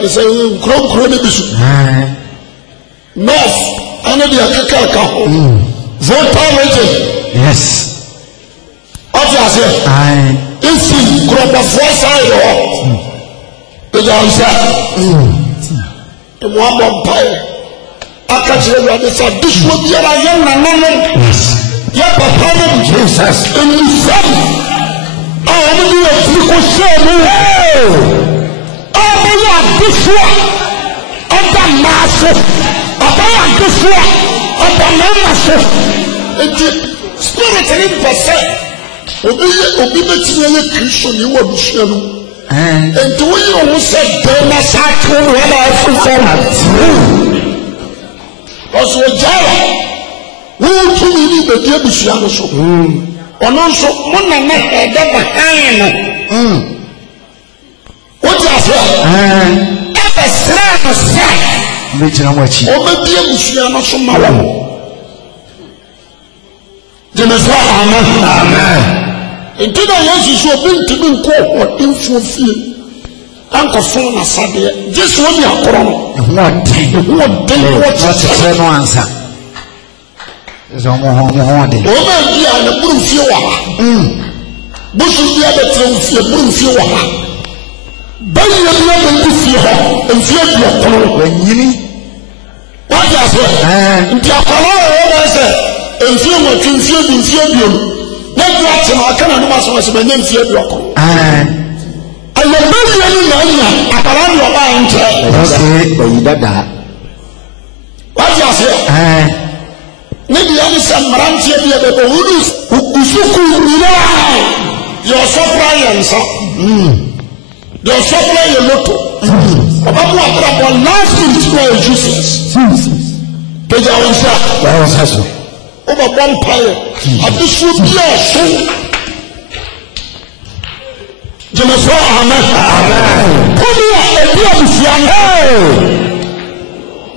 the same crowd bisu. North, and the Akaka. Volta region. Yes. What you say? It's in crop of four side. The answer. The one vampire. I catch you and say, this will be a young man. Yes. Yeah, Papa, Jesus. And you said, I will do a triple share. Oh, this one. Of the massive. About this one. Of the massive. Spirit in percent. Obey Christian, you will be sure. And do you say, they must act when I also, Jara, who to me the dear Bushiano so. Or also, one and what you say? Ever slap a sack. Over dear Bushiano so. Amen. Until the Jesus will bring to me or info fear. Uncle Phone a Sadia. This will be a problem. What no answer. There's almost over here and the blue fuel. Bush is the other thing, blue fuel. But you have never to fear and fear your problem. What does it? And the Apollo said, and fear what you fear in fear you. Let me ask him, I cannot know as my name fear your problem. I will not be any man. I can't your mind. What you say? Maybe I need some branch here, but who is your suppliers? Your supplier lotto. About what last minute were useless. Over one pile. And this would be a soul. Amen. Put me a dear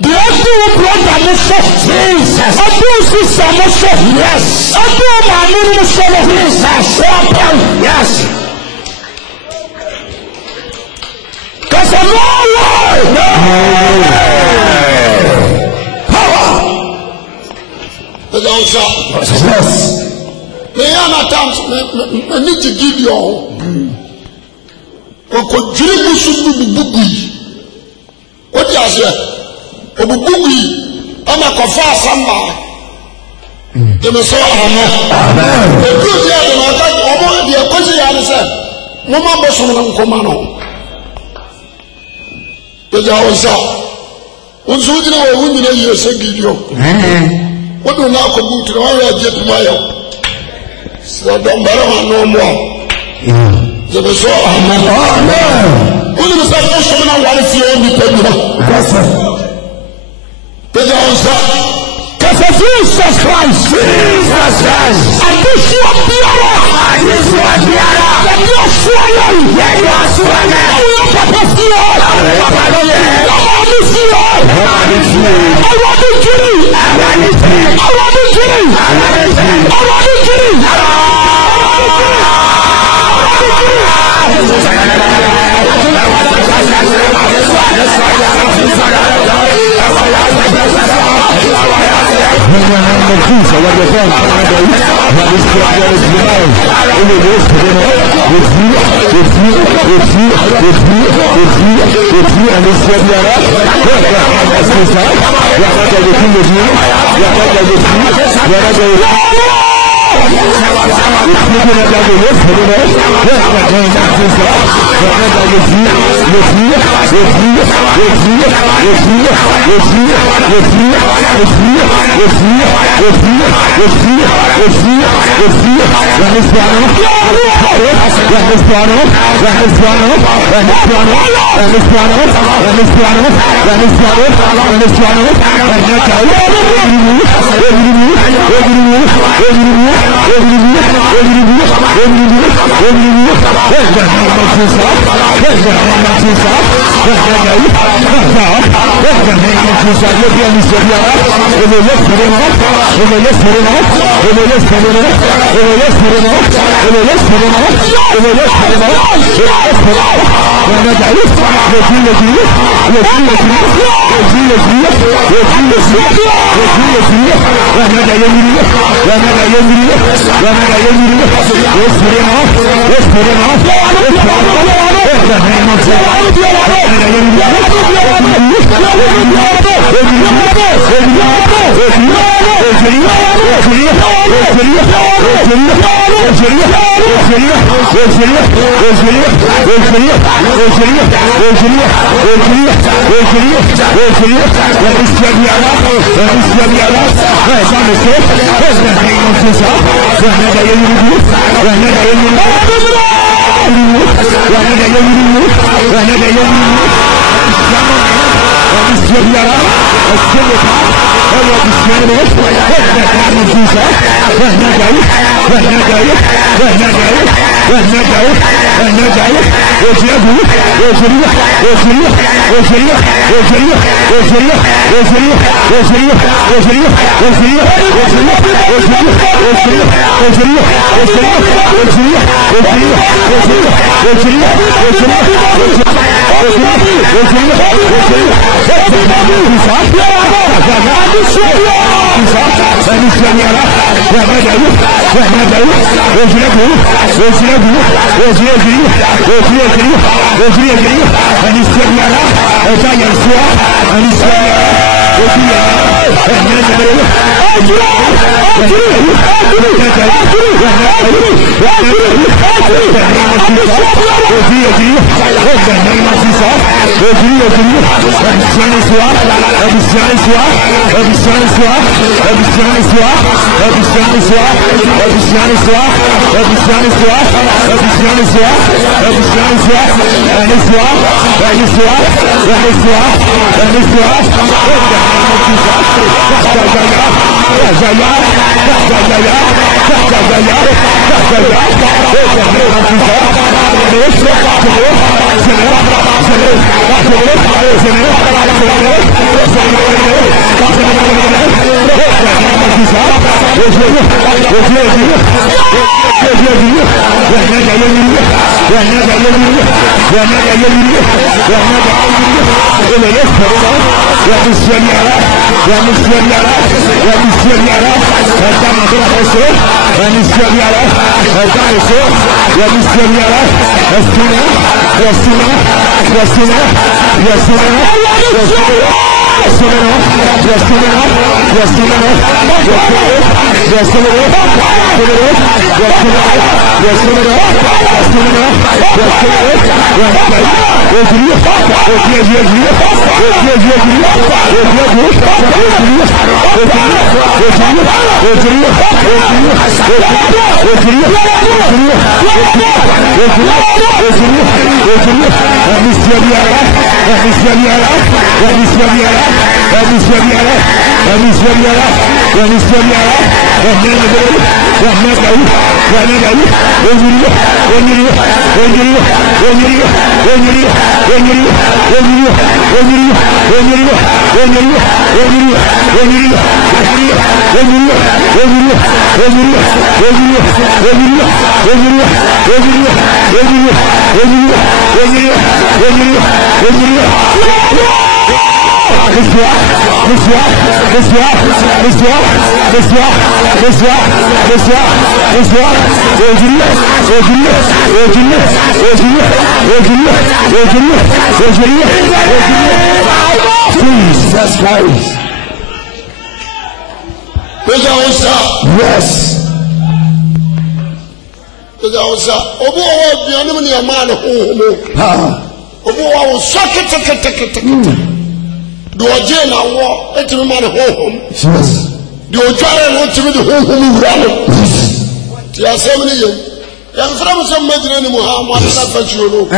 the other brother Jesus. I do sister yes. I do my little son of Jesus. Yes. Because no power. Yes. May I not I need to give you all. What you say? Obububi, I'm a coffee somebody. They may say, Amen. The good year, the question said, Mama Bosson and Comano. The Jawasa. What's with you? Women, you say, give you. What do now come to all your jet mayo? So don't matter no more. They may say, Amen. Who is that person? I want to see only people. Because of Jesus Christ. Jesus Christ. And this one Biara. And this one Biara. And your swallow. And your swallow. And your papa fear. And your papa fear. And your fear. I want to kill you. I want to kill you. I want to kill you. I want to kill you. I want to kill you. Jesus Christ. Yes. Obu wa bianu ni ama ne hohomo. Obu wa so ketekete. Do oje na wo etimi ma ne hohom. Yes. Do ojare no timi de hohom wura no. Ti asem ni ye. Ya mfra mo so magina ni mo ha mo ata fa chuo no.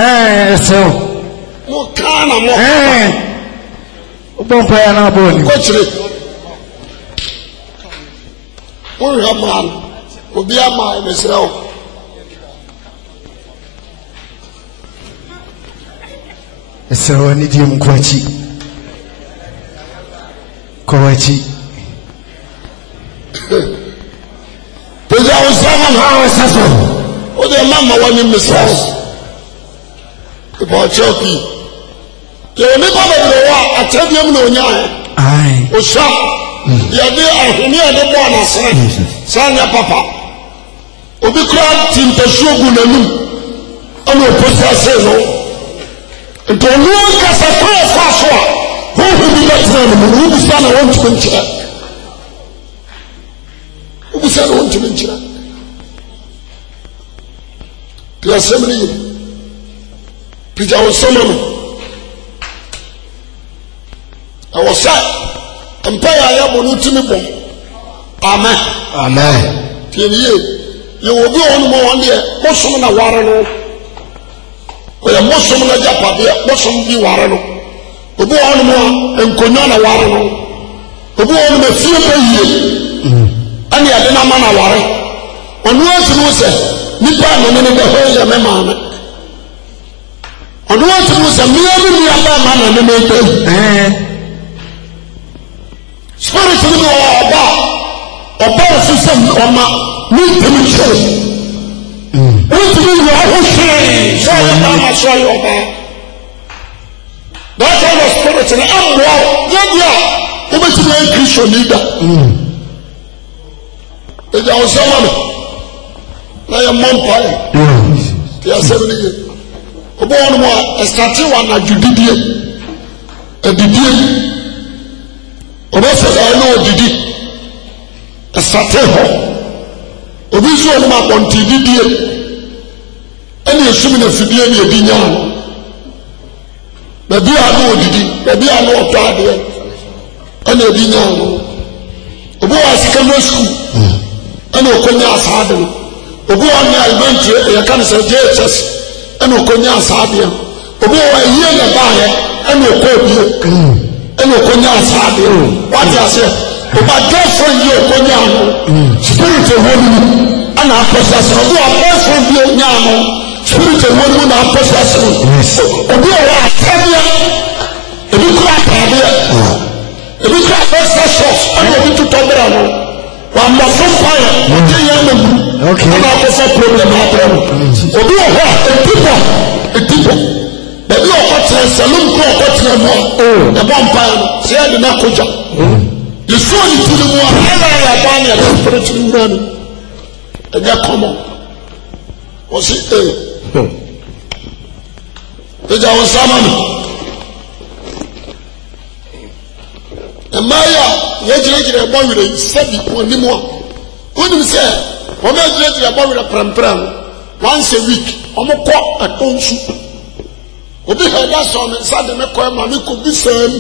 So. Mo kana mo. Obo pa ya na bo ni. Ko chire. O ha man. obi ama mesrao esrawa ni di mkwachi kwachi peja usama hawa sasa ode mama wani mesrao ibo choki ye ni baba wa atebiem na onya ai osha ya de ahuni ya de bona sanya papa obi kra tintashogu nanu ana oposa se no nto no kasa kwa so hu bi na no hu bi sana won twenty hu sana won 20 la semeni pija osomano awosa empire ya bonu timi bom amen amen tieniye ye obi onu mo won de mosom na ware no oya mosom na japade mosom bi ware no obi onu mo enkonya na ware no obi onu me fie pe yie ani ade na ma na ware onu asinu se nipa no ne be ho ya me ma na onu asinu se mi abi mi aba ma na ne me pe spirit ni ọba system ọma ní ìtẹ̀míṣẹ́ wọ́n ti ní ìwà ọ̀húnṣẹ́ sọ́yọ́ máa sọ́yọ́ ọba that kind of spirit ni àmọ́ yẹ́dí à wọ́n bẹ ti ní ẹ̀ kírísọ̀ ní ìdá ẹ̀dí àwọn sẹ́wọ́n mi náà yẹ mọ́ mpa yẹ kí ẹ sẹ́wọ́n ní yẹ ọba wọn mu a ẹ̀sìtàtì wà nà ju dídíẹ ẹ̀dídíẹ ọba sọ̀rọ̀ ẹ̀ náà didi ẹ̀sàtẹ̀ hɔ obi nso ɔno ma akɔnti didie ɛna esum na fidie na ebi nyaa no baabi a no odidi baabi a no ɔtɔ adeɛ ɛna ebi nyaa no obi wɔ secondary school ɛna ɔkɔnya asaade no obi wɔ ɔnya elementary yɛka no sɛ JHS ɛna ɔkɔnya asaade no obi wɔ ayie na baayɛ ɛna ɔkɔ ebie ɛna ɔkɔnya asaade no wate aseɛ oba girlfriend yi ɔkɔnya no spirit ɛwɔ no mu ɛna apɔsase no obi wɔ boyfriend bi ɔnya no spirit ɛwɔ no mu na apɔsase no obi wɔ atɛdeɛ ebi kura ataadeɛ ebi kura fɛsɛ short ɛna obi tutɔ bɛrɛ no wàmbɔfo mpaeɛ ɔgye yɛn na mu ɛna akɔfɔ problem abrɛ no obi wɔ hɔ a etipɔ baabi ɔkɔtena salon kuro ɔkɔtena mu a ɛbɔ mpaeɛ no sɛ yɛde no akɔgya yɛsɔ ne tiri mu a ɛna yɛ aba ne yɛde mpere tiri wura no ɛnyɛ kɔmɔ wɔsi ɛgya wo nsa ma no mmaayɛ a yɛgyinagyina ɛbɔ werɛ yi sɛbi wɔn anim a wonim sɛ wɔn a gyinagyina ɛbɔ werɛ prɛmprɛ no once a week wɔn kɔ ɛtɔ nsu obi ha ɛda sɔ ne nsa de ne kɔ ɛma ne kɔ bi sɛm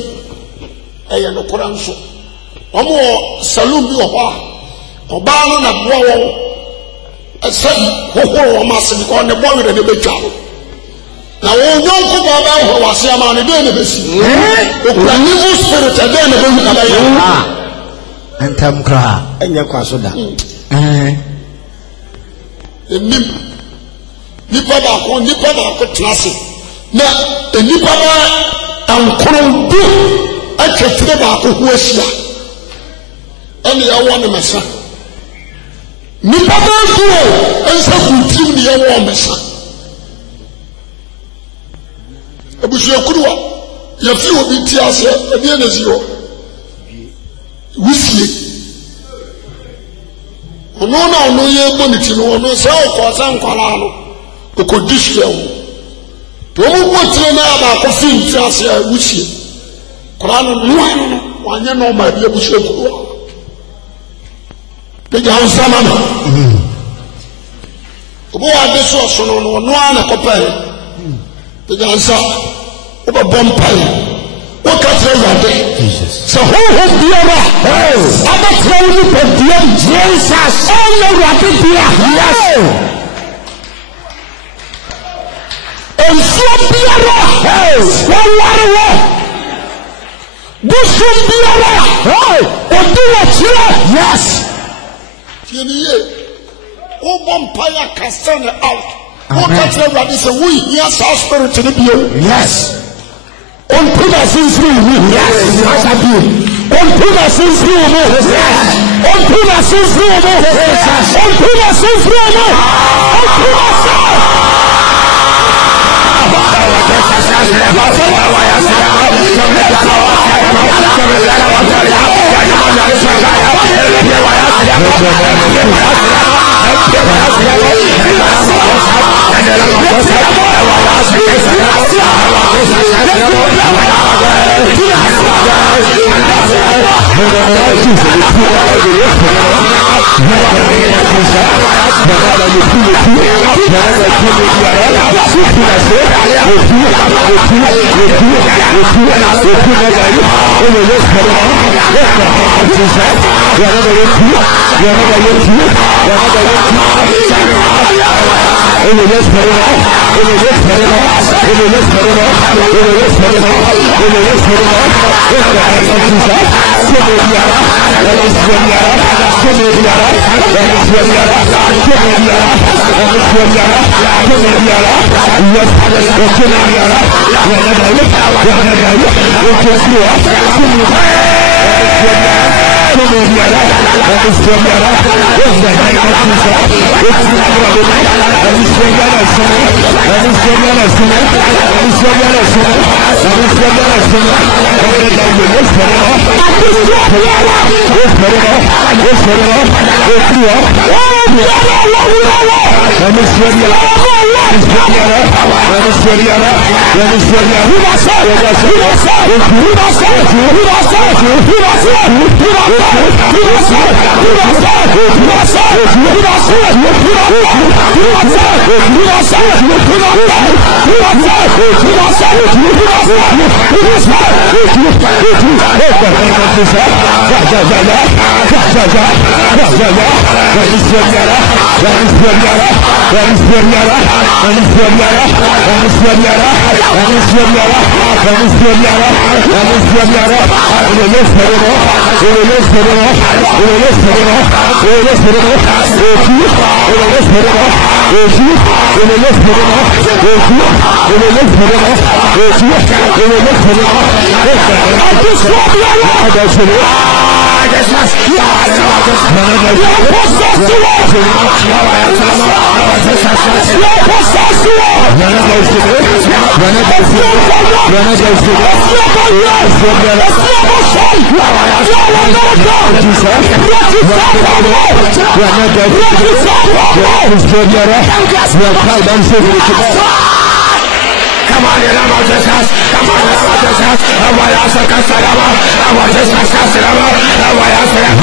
ɛyɛ no kora nso wɔn wɔ saloon bi wɔ hɔ a ɔbaa no na boa wɔn ɛsɛbi hohoro wɔn ase because ne bɔ werɛ ne bɛtwa no na wɔn nyɔnko baa bɛɛ hɔ wɔ ase ama ne bɛyɛ ne bɛsi okura evil spirit ɛbɛyɛ ne bɛyi abɛyɛ ntam kora ɛnyɛ kwa so da enim nipa baako tena ase na nipa baa nkorondu atwa tire baako ho ahyia ɛna yɛwɔ ne mɛsa nipa baa duro nsa kuntim ne yɛwɔ mɛsa abusuakuruwa yɛfi obi ti ase ɛdeɛ na si hɔ wusie ɔno na ɔno yɛ bɔ ne ti no ɔno sɛ ɔkɔ sɛ nkwalaa no ɔkɔdi hyia wo to ɔmo bɔ tire no a baako fi nti ase a wusie koraa no noa no no wanyɛ nɔɔma bi abusuakuruwa pagya ho nsama no obi wɔ ade so ɔsono no ɔno a na kɔpɛɛ pagya nsa wobɛbɔ mpae woka kyerɛ awurade sɛ honhom biara abɛtena wo nipadua jesus ɔnyɛ awurade bia nsuo biara wɔware wɔ bosom biara ɔde wɔ kyerɛ yes tiɛniye Umpire can send it out. Who can tell what is a we? Yes, our spirit to the view. Yes. On put us in through me. Yes. On put us in through me. Yes. On put us in through me. Yes. On put us in through me. On put us in. Come on, you love of Jesus. Come on, you love of Jesus. I want to ask a customer. I want to ask a customer. I want to ask a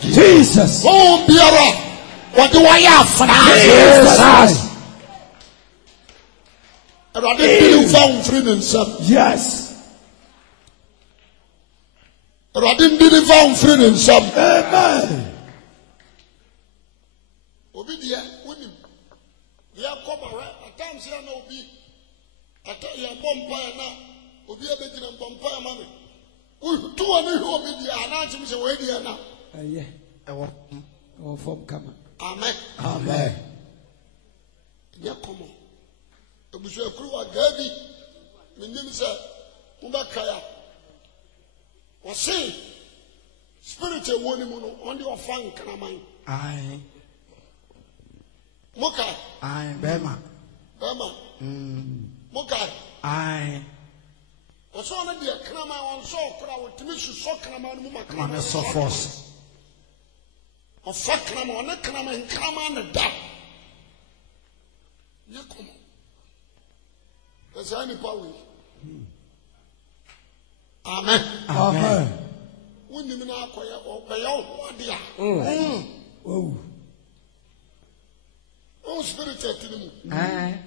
Jesus. Oh, Biara. What do I have for Jesus? I didn't found freedom. Yes. I didn't found freedom. Amen. Obidia, winning. They are come around. At times, you know, be. I tell you, Bompire now. Obia Begin and Bompire money. Two and you Obidia, and answer me, so where you are now. Yeah. Our form come. Amen. Amen. Yeah, come on. It was a crew of Gabi. My name is Mubakaya. Was saying, spiritual warning on your fang, can I mind? Aye. Mokai. Aye, Bema. Bema. Mokai. Aye. Was one of the Krama on so crowd to me, so Krama and Mumaka. So force. Of Fakrama on a Krama and Krama and a dab. Yeah, come on. There's any power. Amen. Amen. When you know, or by all, what dear. Oh, spirit to me.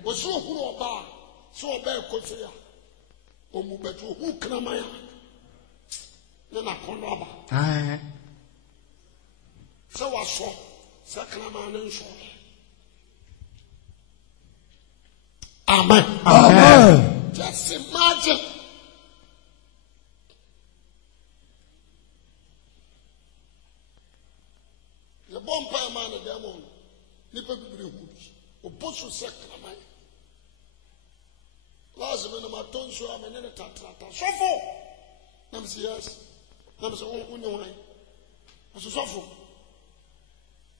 Was so who or bar, so a bear could say, oh, Mubetu, who Kramaya. Then I come over. So I saw Sakraman and so. Amen. Amen. Just imagine. The bonfire man at the moment. Nipper be good. Or Bosu Sakraman. Last minute, my tongue so I'm an editor. So for. Nam says yes. Nam says, oh, no, I was so for.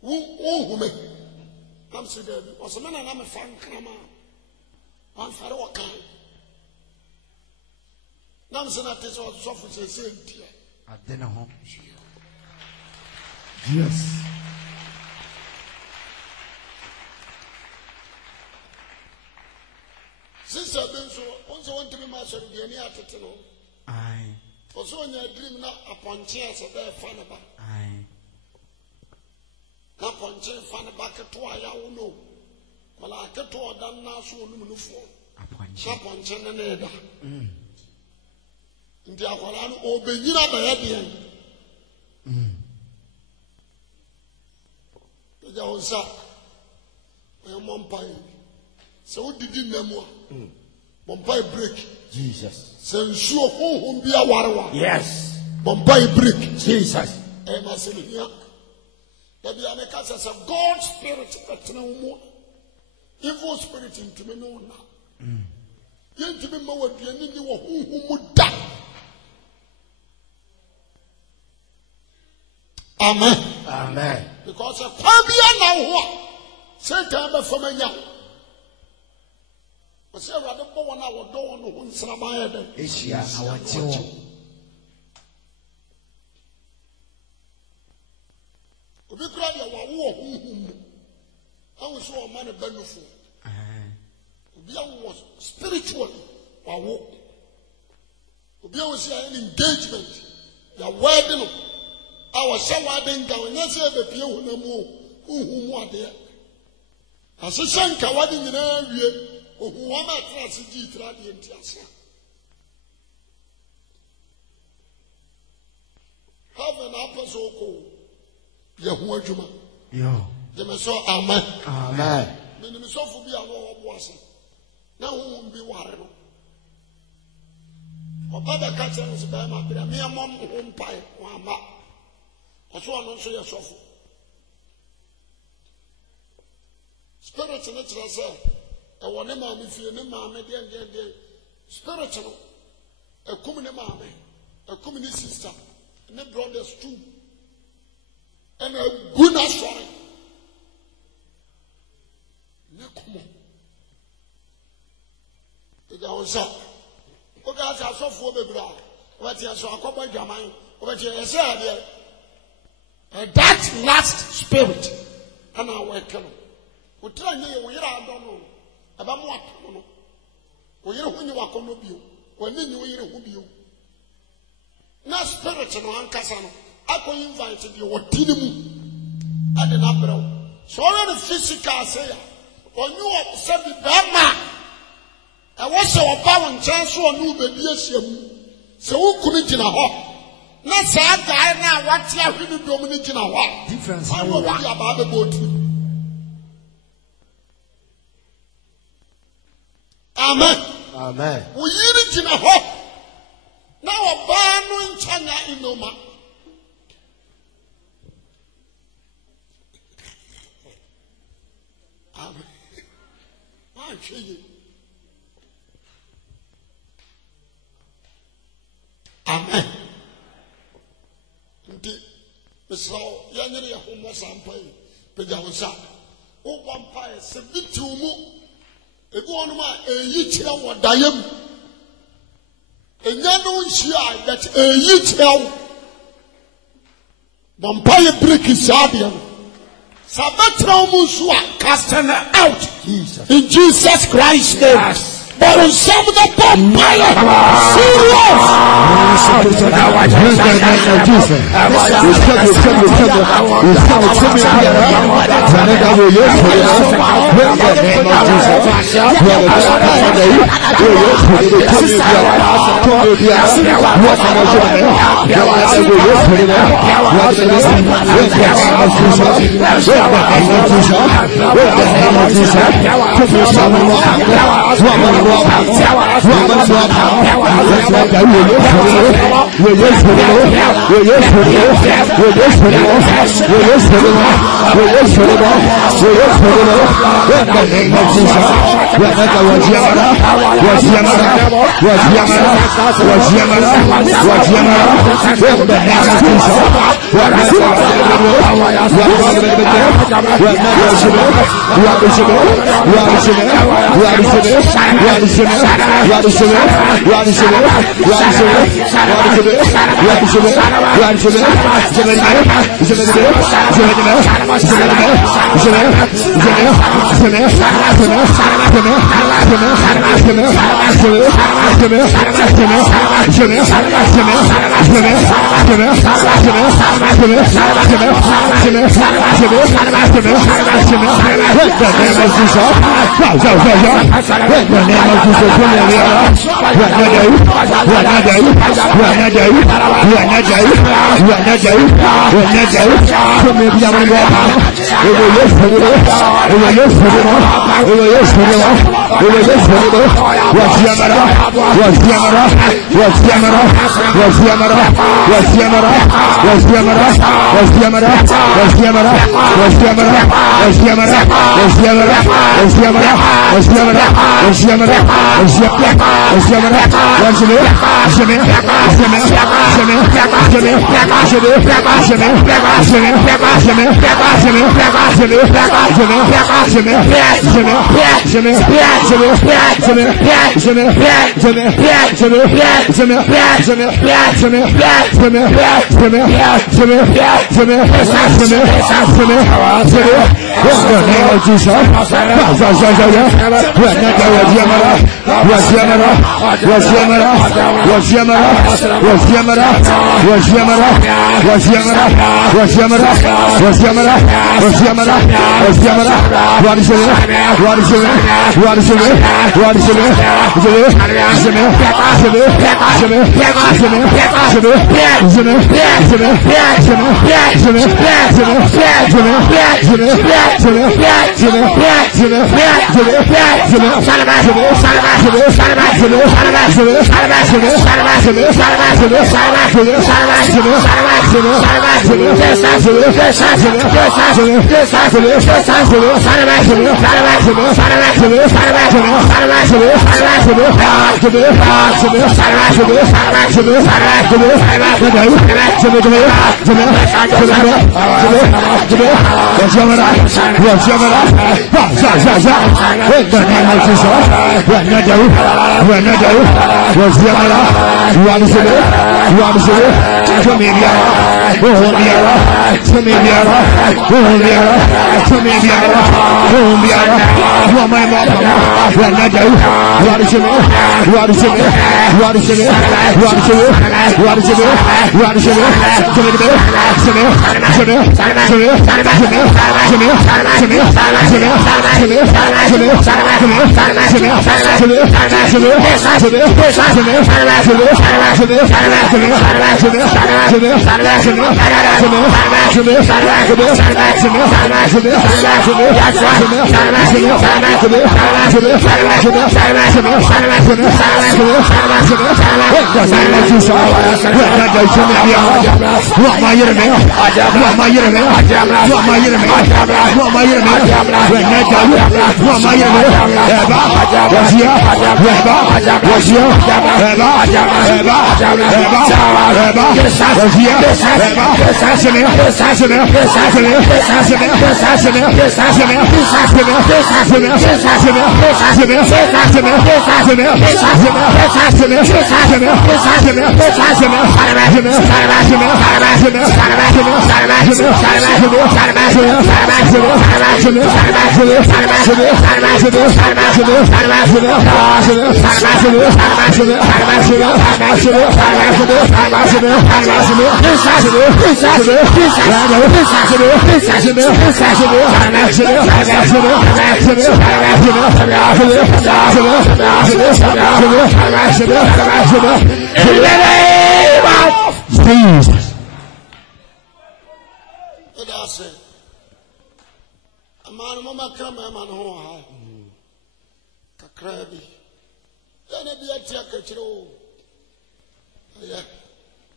Who me? Nam said, was a man and I'm a fan, Krama. One for what kind? Now, Senator, so for the same dear. I don't know. Yes. Since I've been so, also want to be master of the near Titano. Aye. Also, when you dream not upon chairs of their fan about. Aye. Not upon chair fan back at 2 hours, no. Well, I get to a damn now, so no phone. Upon chair and Ada. In the Aqualan, open you up ahead again. The Jawsa, I am one pie. So what did you know? Bombay break. Jesus. Send sure who be a warrior. Yes. Bombay break. Jesus. I must say here. That the Anacas of God's spirit at no more. Evil spirit into me no now. Yet to be more than anyone who would die. Amen. Amen. Because a Fabia now, Satan from a young. I said, rather, one hour door on Salamaya. Asia, our children. We cried a war. I was so a man of benefit. We was spiritually. We was an engagement. The wedding. I was so wedding down. Yes, the people no more. Who are there? As a shanka wedding in area. Who am I trying to get ready in Tiasa? Have an apple so cold. Yahuwah Juma. Yo. The Messiah, Amen. Amen. When the Messiah will be a law of washing. Now who won't be worried? Or Baba Catcher is by my mere mom home pie or a map. Or so on, so yourself. Spirits in it, I say. I want a man if you name mammy, dear, spiritual. A common mammy, a common sister, and the brothers too. And a good assurance. No, come on. The guy said, "Oh, guys, I saw for the bra. What you saw, a couple of your mind. What you said, that last spirit, and I welcome. We try you, we are don't know. About what? We are when you are going to be. When you are who be. Now, spirit and one casano. I can invite you. What did you? I did not know. So, all the physical say, when you are said the Burma, I was so about chance or new baby. So, who couldn't in a hall? Not sad guy now. What you have been dominating a hall. Difference. I will be about the boat. Amen. Amen. We eat in a hall. Now, a barn in China in Noma. Amen. So, young lady, who was umpire, Pejawas, oh, vampire, submit to me. A one man, a yichel, or diam. A yellow shia that a yichel. Vampire brick is Sabian. Sabatron Musua, casting out. Jesus. In Jesus Christ's name. Yes. But on some of the vampire, serious.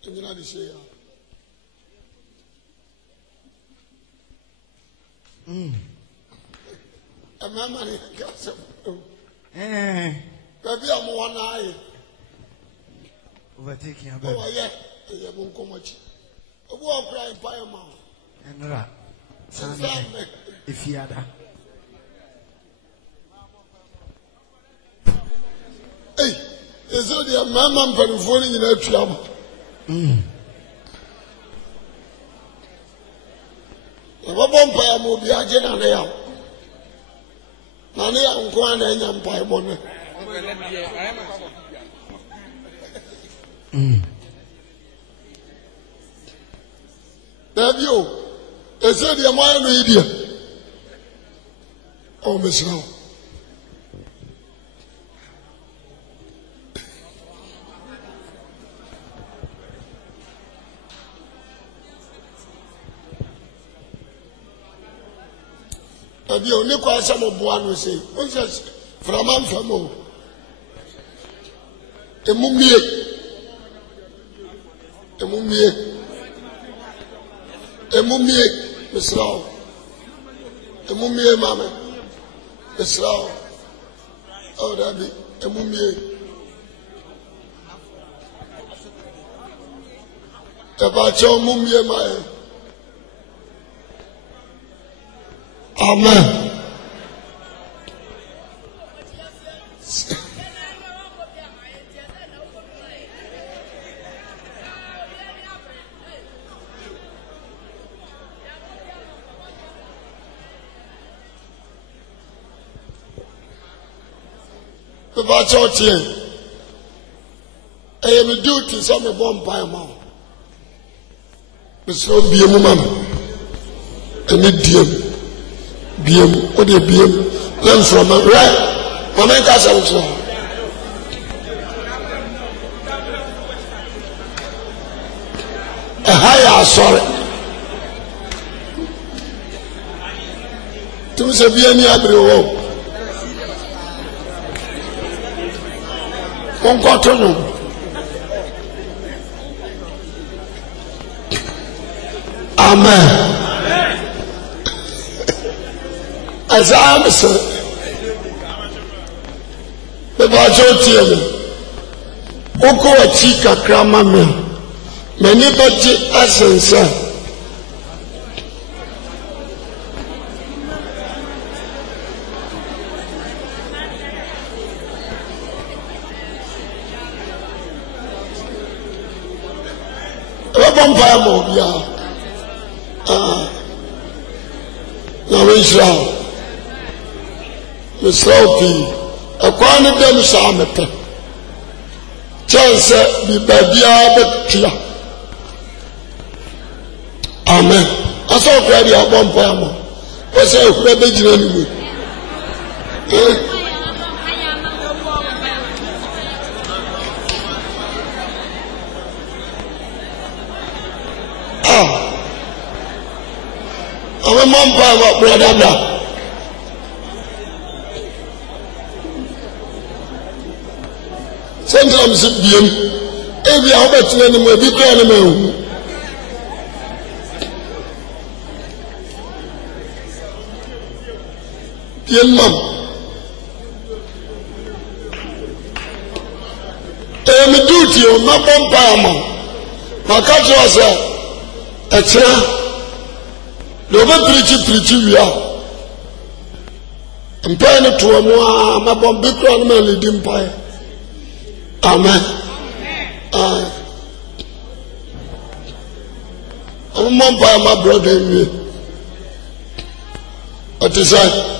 And you know the share. A man gets baby, I'm one eye. Overtaking a baby. Oh, yeah, you won't come much. A war crying by a mouth. And rat. If he had a. Hey, is it your mamma falling in a trouble? A vampire will be a general. Nani, I'm going to empire bonnet. Have you? Is it your mind, idiot? Oh, Miss Rowe. Have you only quite some of one will say, what's this from Amphamo? A mummy, Miss Rowe, a mummy, mamma, Miss Rowe. Oh, that be a mummy. About your mummy, my. Amen. The virtual team. I am a duty, some a bomb by a mouth. Mr. Be a woman. I need DM. BM, what a BM, learn from a right. Moment as I was wrong. A higher sorry. To say, be any other way. One quarter. Amen. As I am saying, the virtual team, Oko a chica crama me, many budget essence. Israel. Mr. a quantity of them Samete. Chance be Badia Betia. Amen. I saw Grady at one point. I said, where did you anyway? I'm a mom, brother. Sometimes it be every hour to any more big animal. Dear mom, I am a duty on my bomb. My country was a chair. No one preaching we are. I'm paying it to a more, my bomb big animal leading pie. Amen. I'm a mom by my brother in me. What is that?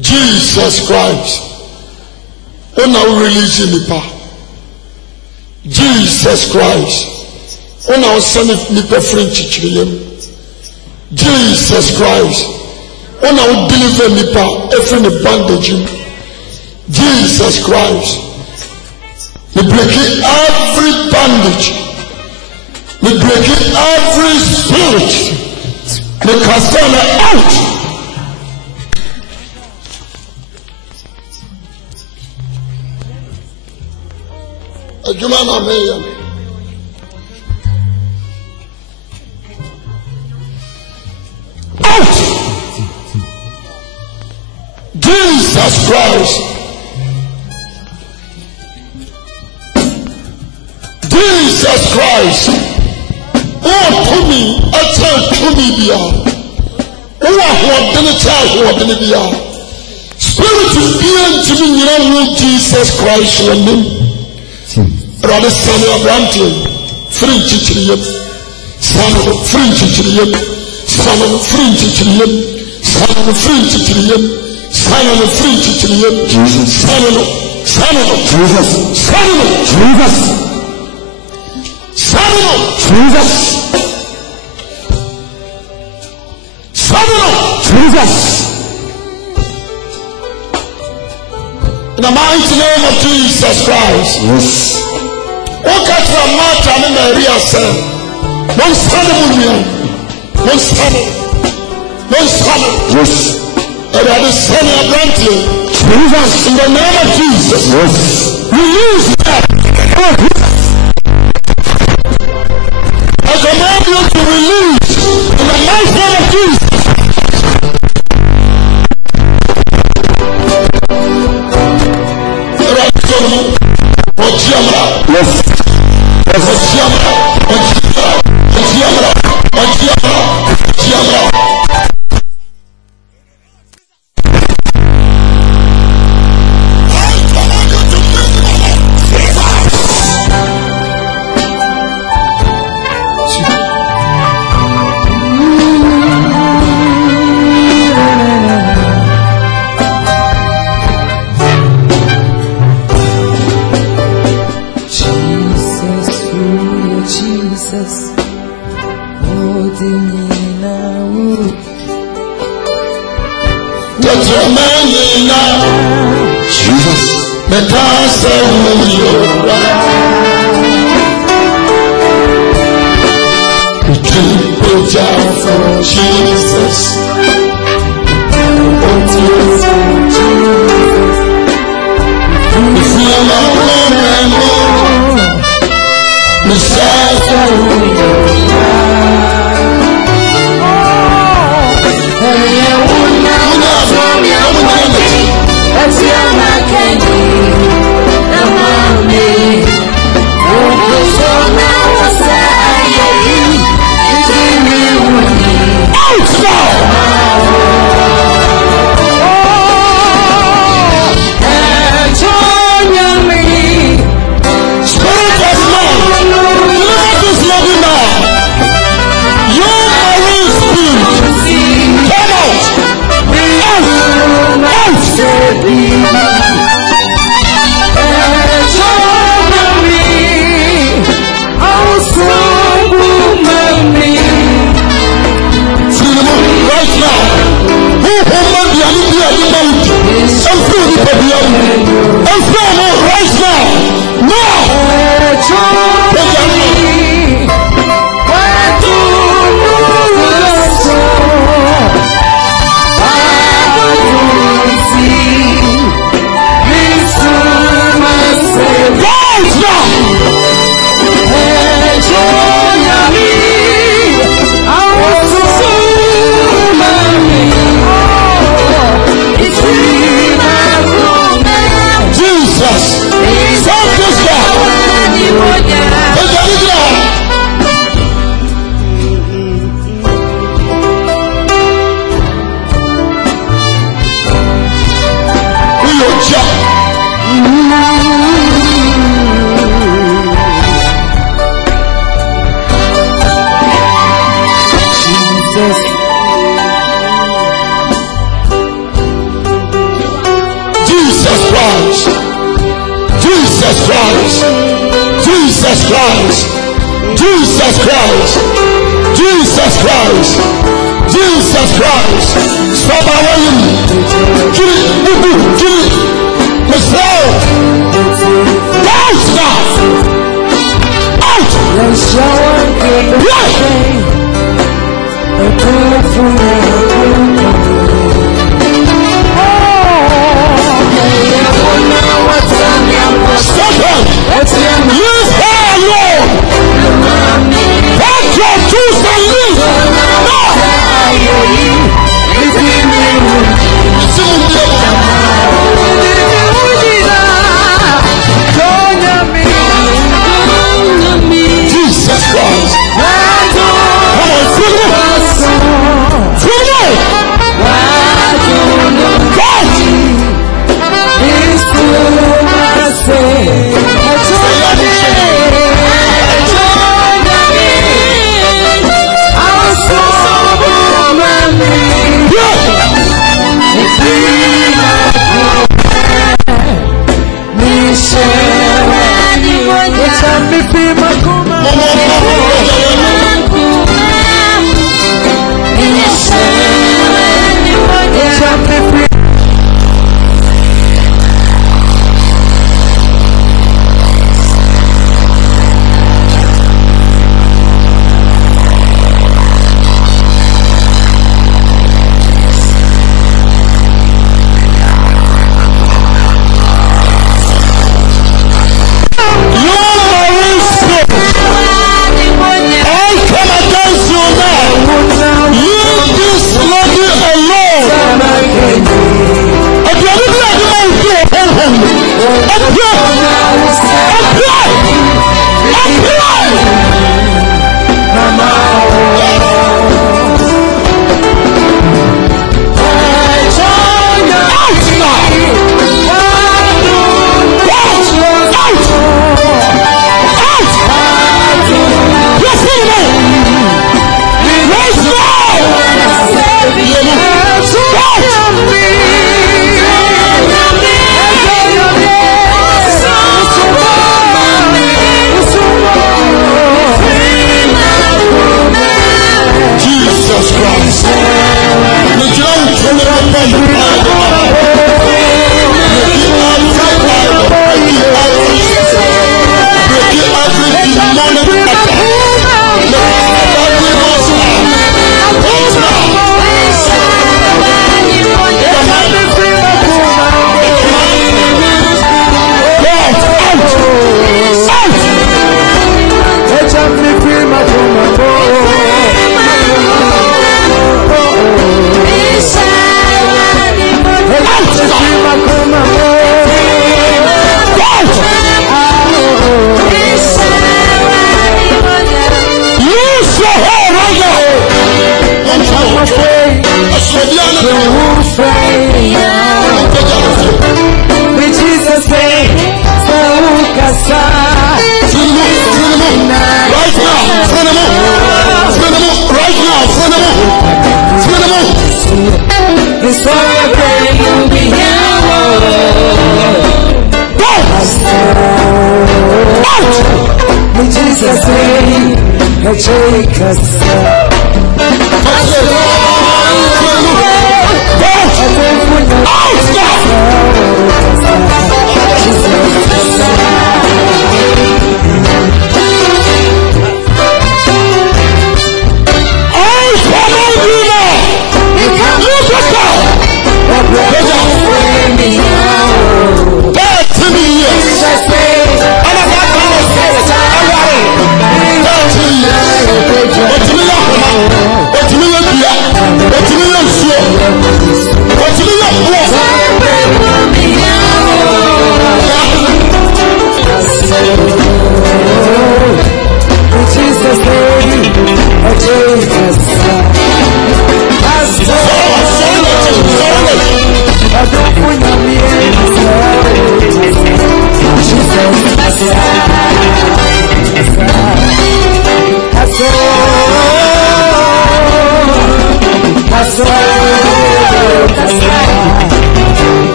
Jesus Christ, when I release in the power, Jesus Christ. When I was sending Nipa French Chilliam, Jesus Christ. When I would deliver Nipa every bandage, Jesus Christ. We break every bandage. We break every spirit. We cast them out. Out! Jesus Christ! Jesus Christ! Oh, to me, I tell to me, Bia. Oh, what did it tell? What did it be? Spirit is being to me, you know, Jesus Christ, your name. Rather, son of Brantley, French Chilium, son of French Chilium, son of French Chilium, son of French Chilium, son of French Chilium, son of Jesus, son of Jesus, son of Jesus, son of Jesus. In the mighty name of Jesus Christ. Yes. What got to a match and Maria said, one son of William, one son, yes, and I was son of Brantley, Jesus, in the name of Jesus, yes, release that. I command you to release in the mighty name of Jesus. Yes. Jesus Christ. Jesus Christ. Jesus Christ. Jesus Christ. Stop away. Kill. Michelle. Out now. Out. Stop him. Leave her alone. Take your tools and leave. No. Jesus Christ. What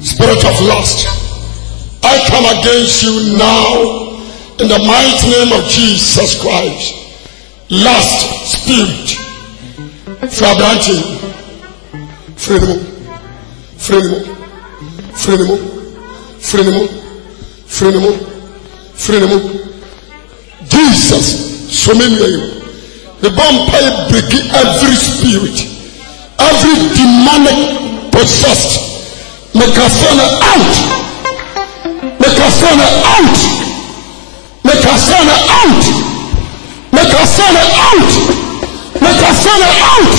Spirit of lust, I come against you now in the mighty name of Jesus Christ. Lust spirit, Frabranti, freedom, freedom, freedom, freedom, freedom, freedom. Jesus, so many of you, the vampire break every spirit, every demonic possessed. Make a son out. Make a son out. Make a son out. Make a son out. Make a son out.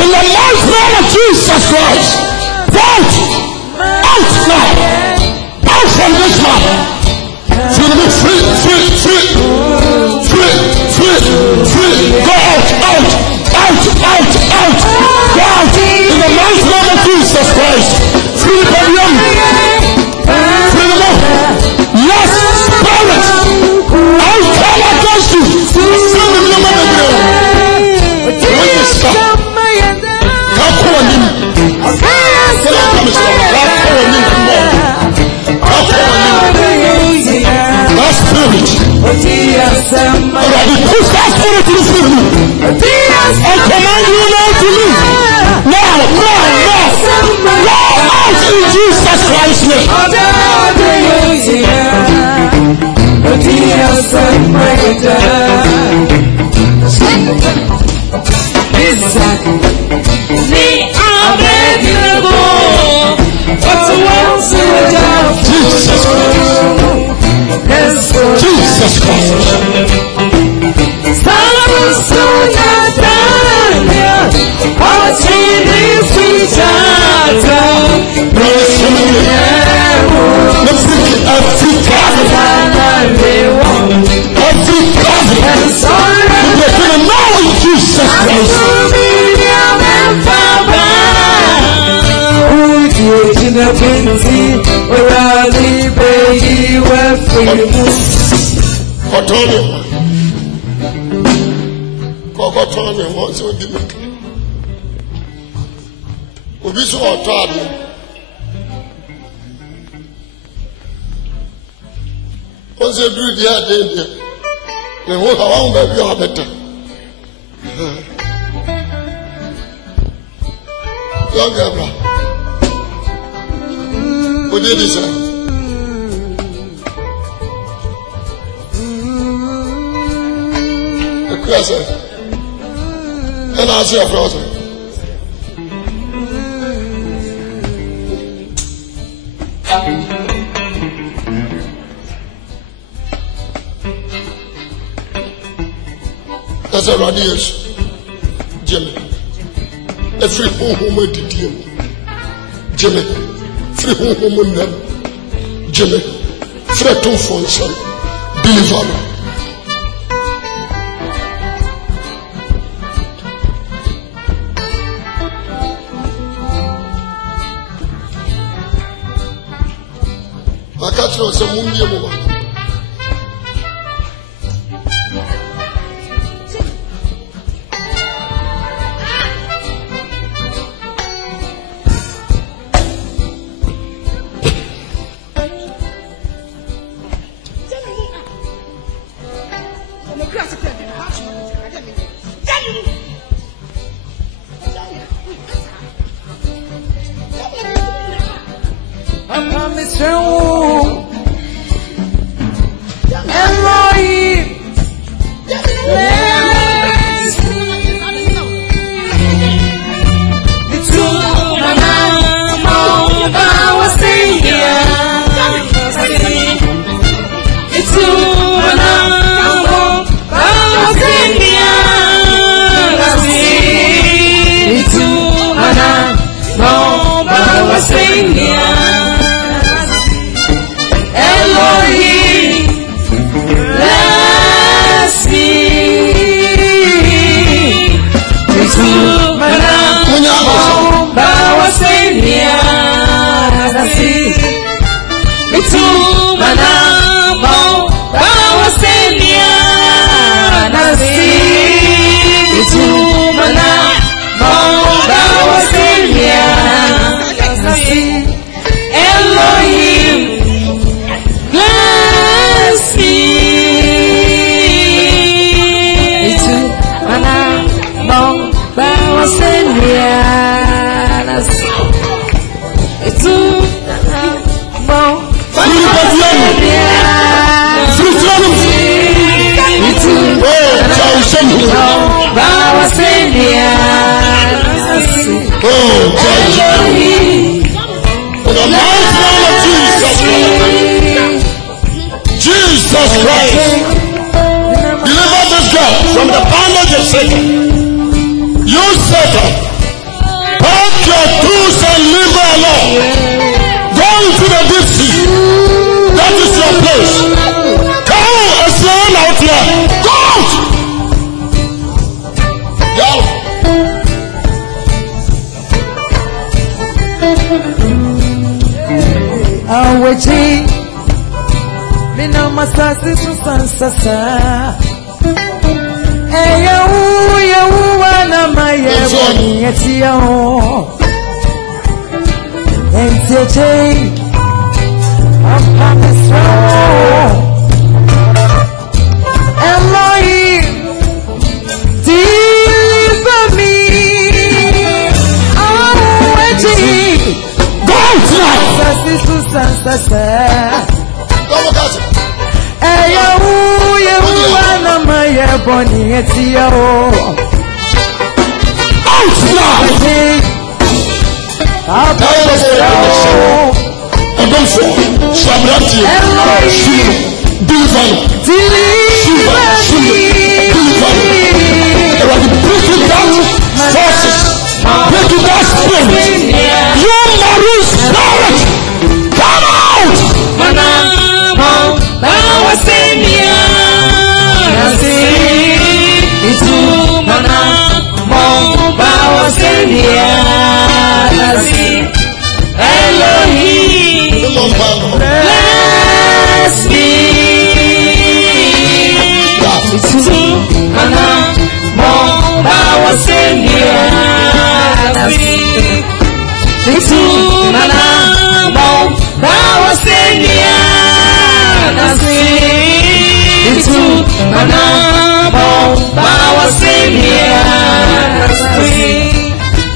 In the mighty name of Jesus Christ. Out. Out now. Out from this man. Free, free, free, free. Free, free, free. Go out, out, out, out, out. Go out. In the mighty name of Jesus Christ. Free the young. Free the more. Yes, spirit. I come against you. Send the young man again. When you stop, come on him. That spirit. Already push that spirit to the spirit. I command you now to leave. Now, now, now. In Jesus Christ's name. Jesus Christ. Kokotomi wants to do it. Obi so otado. Once do dia dey. Me ho ha wan ba bi o beta. Young Gabriel. What did he say? The question. And I say a brother. That's a radius, Jimmy. Every home did you, Jimmy. Free home them, Jimmy. Free two function, deliver. I catch you some moon.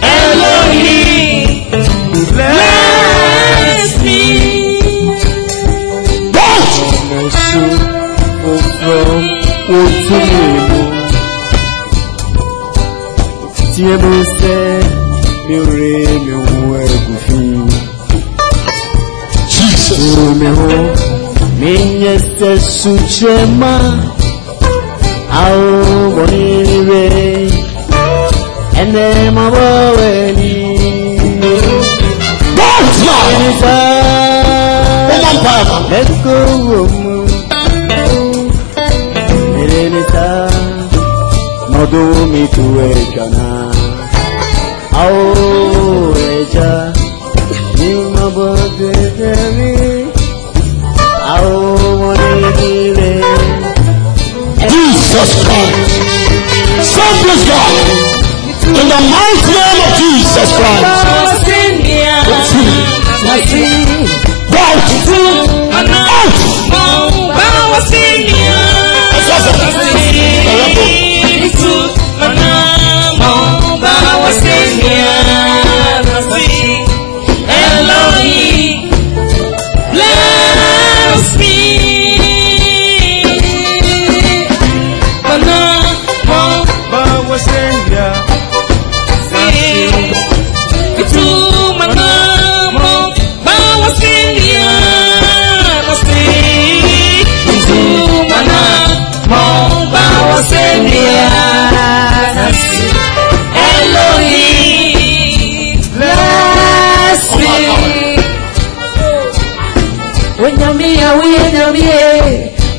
Elohim, bless me. Minister Suchema, our body, and then my body. Let's go. Modu mi tu echana, au echa, ni mabote mi, au monire. Jesus Christ, selfless God, in the mighty name of Jesus Christ.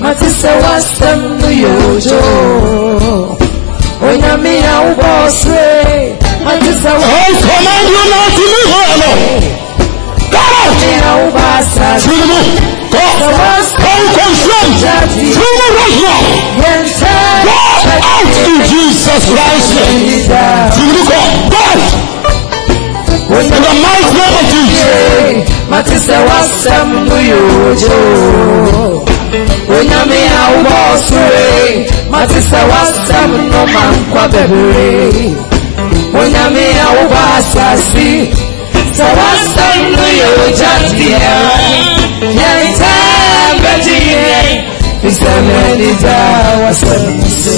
Matisa wasam nuyojo, Onyamia uboswe. Matisa I command you not to leave her alone. Go out. Go consume. Right now. Go out in Jesus Christ. Go out. In the mighty name of Jesus. Matisa wasam nuyojo. Onyamia uboswe, matisa wasam no mankwa bebere. Onyamia ubasasi, sawasam no yojatia. Yenta bejie, isemenita wasamse.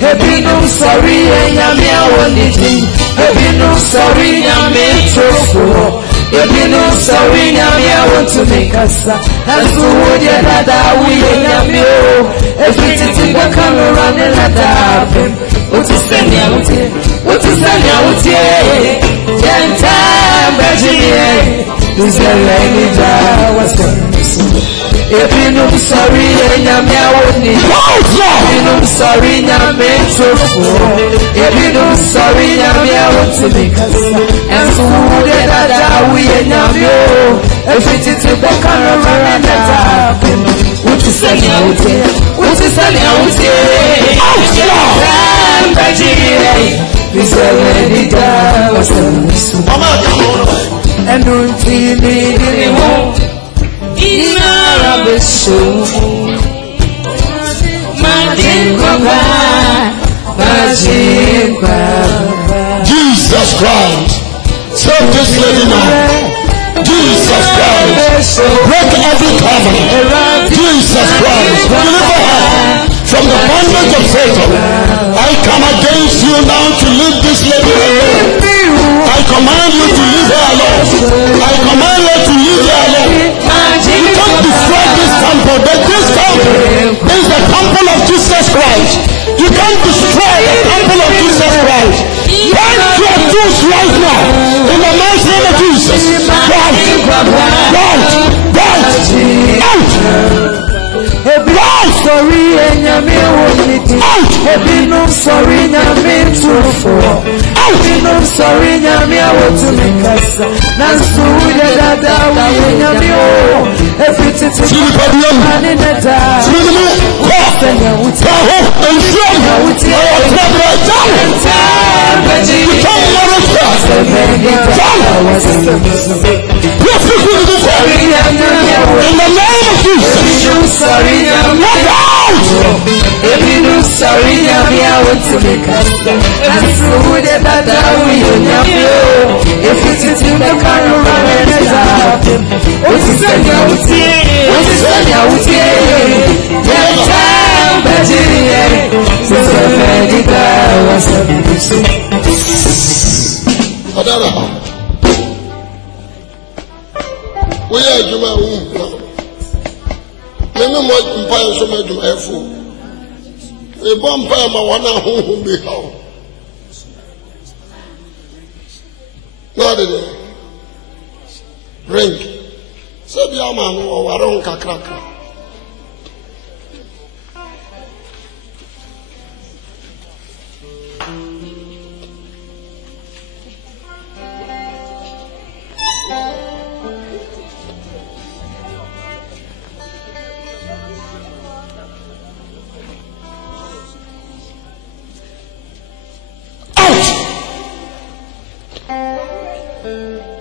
Ebinum sorry, enyamia woniti. Ebinum sorry, nyame trofo. Ebinum sorry, nyame I want to make us. That's the word that we nyame. Everything that come around and let happen. What is the out here? What is the out here? Yenta bejie, isemenita wasamse. Ebinum sorry, enyame woni. Ebinum sorry, nyame trofo. Ebinum sorry, nyame I want to make us. And so that we enyame. Everything that can around that happen. What is the out here? What is the out here? Out here. This already was and don't feel me anymore. Jesus Christ, serve this lady now. Jesus Christ, break every covenant. Jesus Christ, deliver her from the bondage of Satan. I come against you now to leave this lady alone. I command you to leave her alone. I command you to leave her alone. You can't destroy this temple, but this temple is the temple of Jesus Christ. You can't destroy the temple of Jesus Christ. Point your tools right now in the mighty name of Jesus. Sorry, and Yami won't out. Ebinum sorry, Yami too for. Ebinum sorry, Yami I want to make us. Nansu that we Yami oh. Everything to the problem. And in the dark. In the name of Jesus. Sorry, Yami. If you know sorry, Yami, I want to make us. And so that we know. If it is in the car around and happen. What is the out here? What is the out here? Time, but so many We are Juma. Many more empires of my fool. A vampire, my one who be how. Not it. Drink. Said your man or Waronka cracker.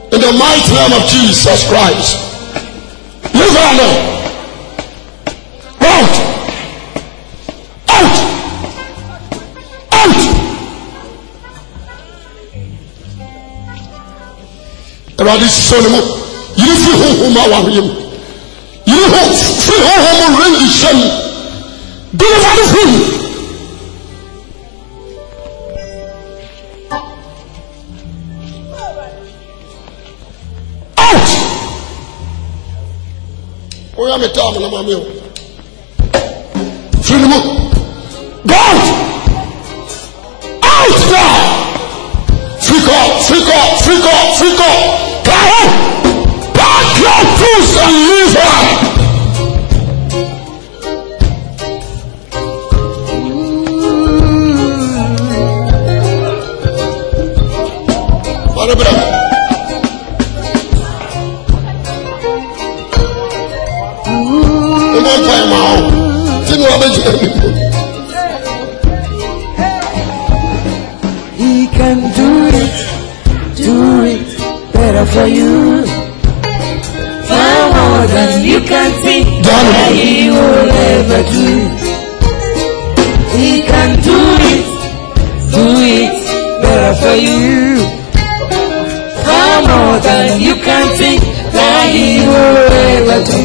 In the mighty name of Jesus Christ. Live on now. Out. Out. Out. Everybody Solomon. You feel whom I want him. You feel whom ring the shame. Deliver the food. Oh, I'm a time and I'm a meal. Freedom. Go out! Out now! Freak out! Freak out! Freak out! Freak out! Come on! Pack your tools and leave her! What about? He can do it better for you. Far more than you can think that he will ever do. He can do it better for you. Far more than you can think that he will ever do.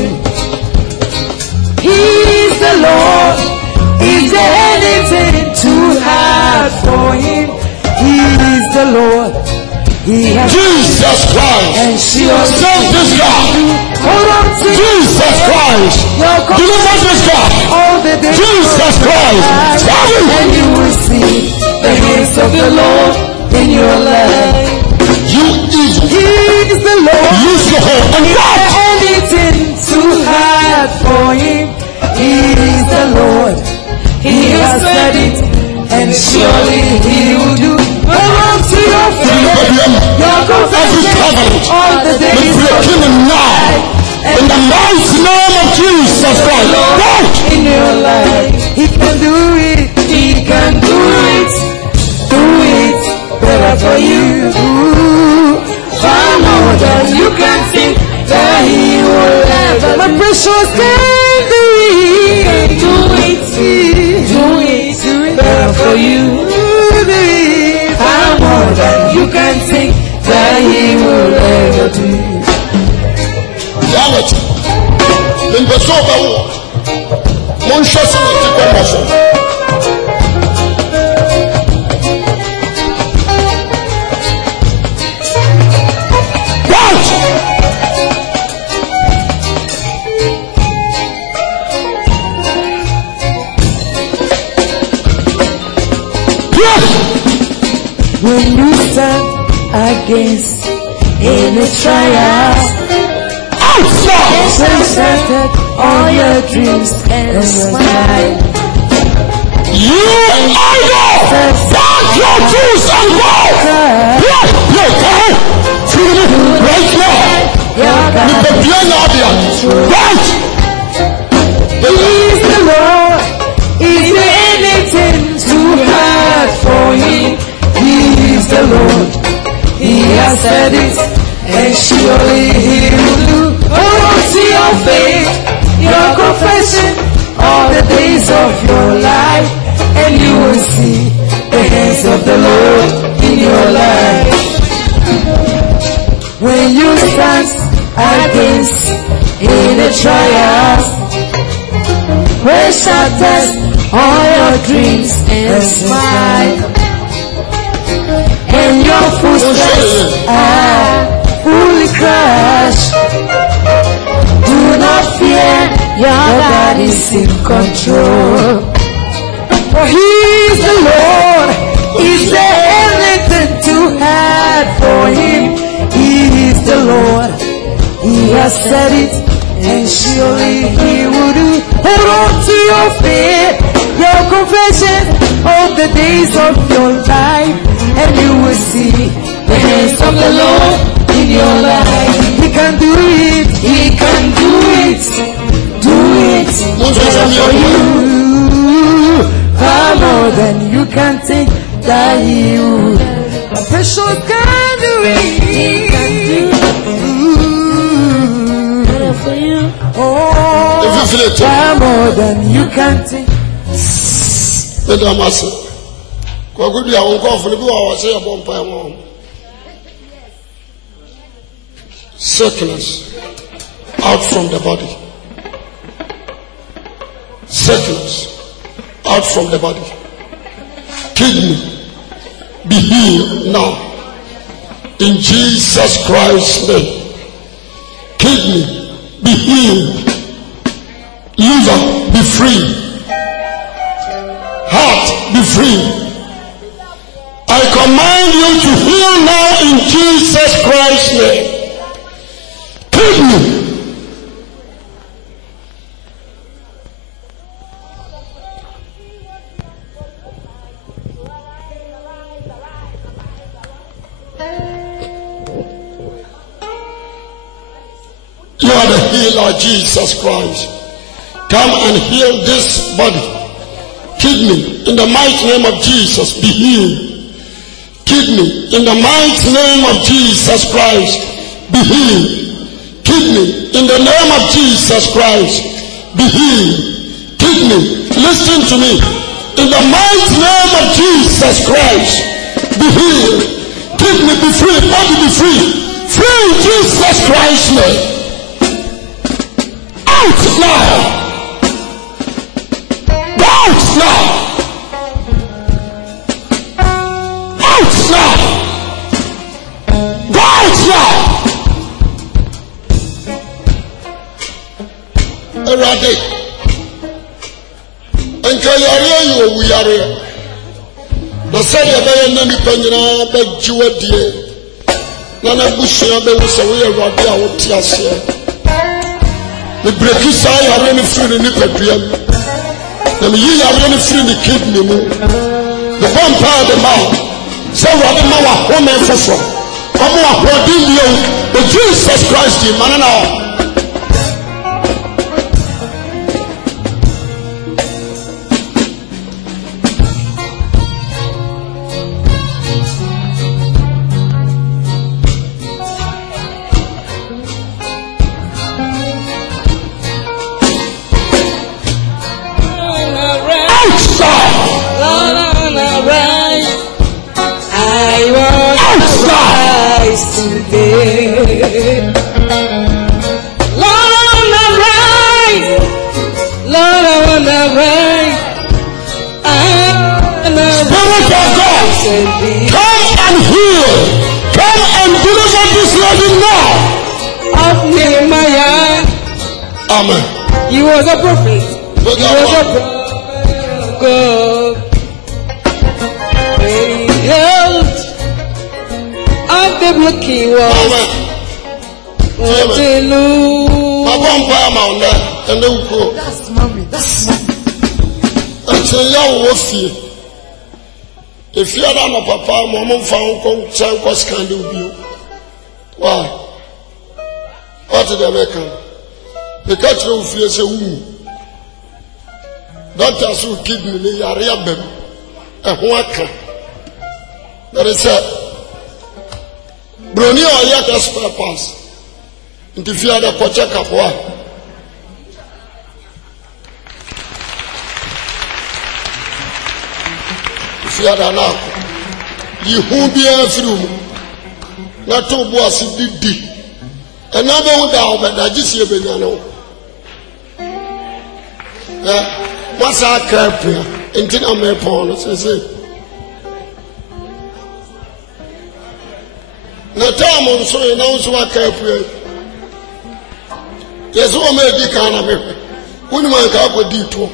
He's the Lord. Is there anything too hard for him? He is the Lord. He has Jesus Christ. And she also save this God. Hold on to Jesus Christ. Deliver this God. All the days Jesus Christ. And you will see the hands of the Lord in your life. You evil. He is the Lord. Use your hand and what? Anything too hard for him? He is the Lord. He has said it, and surely he will do. Belong to your faith, your confession, all the days of your life. In the mighty name of Jesus Christ, in your life, he can do it. He can do it better for you. Far more than you can think that he will ever. My precious can do it. Do it better for you. Far more than you can think that he will ever do. Reality. In the sober war, Monshas in the conversion. When you stand against any trial, outside all your dreams and smile. You idol, pack your tools and go. Right now. Right. He's the Lord. Is there anything too hard for him? He is the Lord. He has said it, and surely he will do. Hold on to your faith, your confession, all the days of your life, and you will see the hands of the Lord in your life. When you stand against in a trial, where shall test all your dreams and smile, and your footsteps are fully crushed. in control. For He's the Lord. Is there anything too hard for Him? He is the Lord. He has said it, and surely He will do. Hold on to your faith, your confession of the days of your life, and you will see the hands of the Lord in your life. He can do it. He can do it. Do it for you. Far more than you can think that He would. A precious can do it. He can do it for you. Oh, far more than you can think. Sickness out from the body. Sickness out from the body. Kidney, be healed now in Jesus Christ's name. Kidney, be healed. Liver, be free. Heart, be free. I command you to heal now in Jesus Christ's name. Kidney, you are the healer, Jesus Christ. Come and heal this body. Kidney, in the mighty name of Jesus, be healed. Kidney, in the mighty name of Jesus Christ, be healed. Kidney, in the name of Jesus Christ, be healed. Kidney, listen to me. In the mighty name of Jesus Christ, be healed. Kidney, be free. Body, be free. Free in Jesus Christ's name. Out now. Out now. Out now. Out now. Erade. Enka yare yo wuyare. Na sade be na nipa nyina be jiwadie. Na na bushia be wo se wo Erade a wo ti ase. Me breki sa yare ni firi ni padua. Na me yi yare ni firi ni kidney mu. The vampire the mouth. So Erade ma wa ho men fofo. Omo wa ho din bio. But Jesus Christ di manana. Amen. He was a prophet. He was a prophet. God. When he held up the book, he was. That's mommy. That's mommy. Until you will feel. If you are not a papa, mama found come scandal you. Why? What did they make? The catcher who fears a wound. Doctors who kidney me are real a waka. That is it. Brony or yaka spare pass. Interfere the pochak up one. If you are now, you won't be a through. Not to boss it did. Another one down, but I just hear Benano. What's our carpet? Until I'm a pawn, as I say. No time on so you know what carpet. Yes, what may be kind of it. When my God would do too.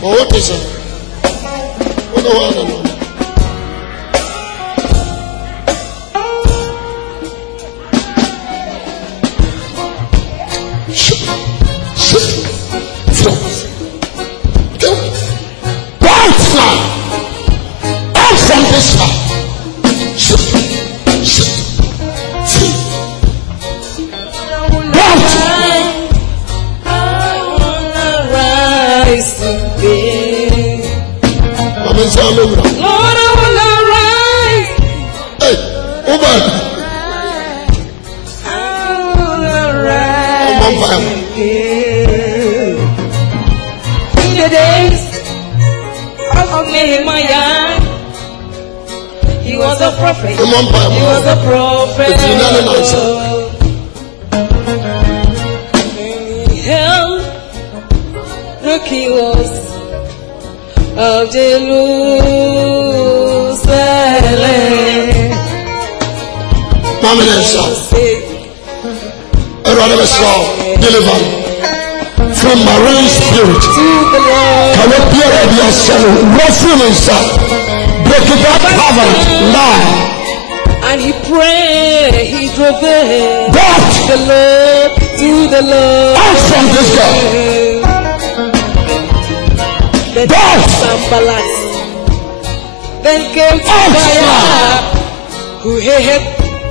What is it? What do I know? And he prayed, he drove it. The Lord to the Lord. Out from this God. Then came fire, who hated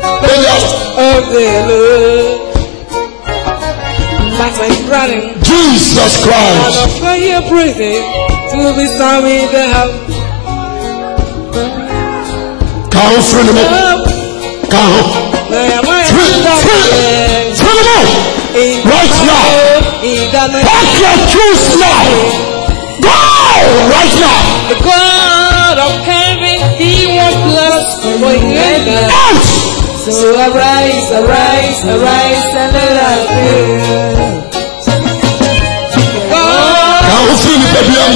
the Lord of the Lord. That's like running. Jesus Christ. And of fire breathing to be storming the house. Come friend me. Come. Right now. Pack your shoes now. Go right now. The God of heaven, he was blessed for you and I. So arise, arise, arise, and let us pray.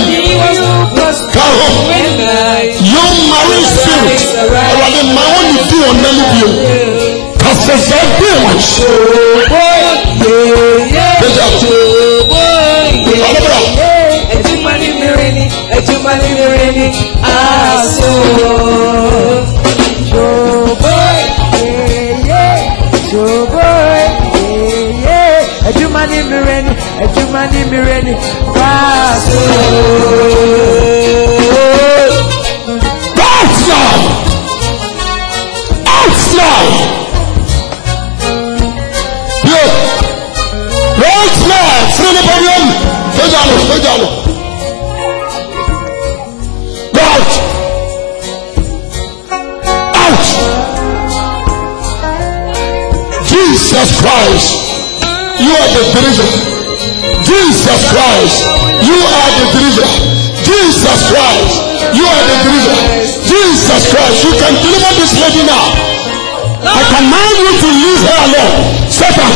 He was blessed for you and I. Young married spirit. Already my only view on many view. Cause there's a view. Jesus Christ, you are the deliverer. Jesus Christ, you are the deliverer. Jesus Christ, you are the deliverer. Jesus Christ, you can deliver this lady now. I command you to leave her alone. Satan,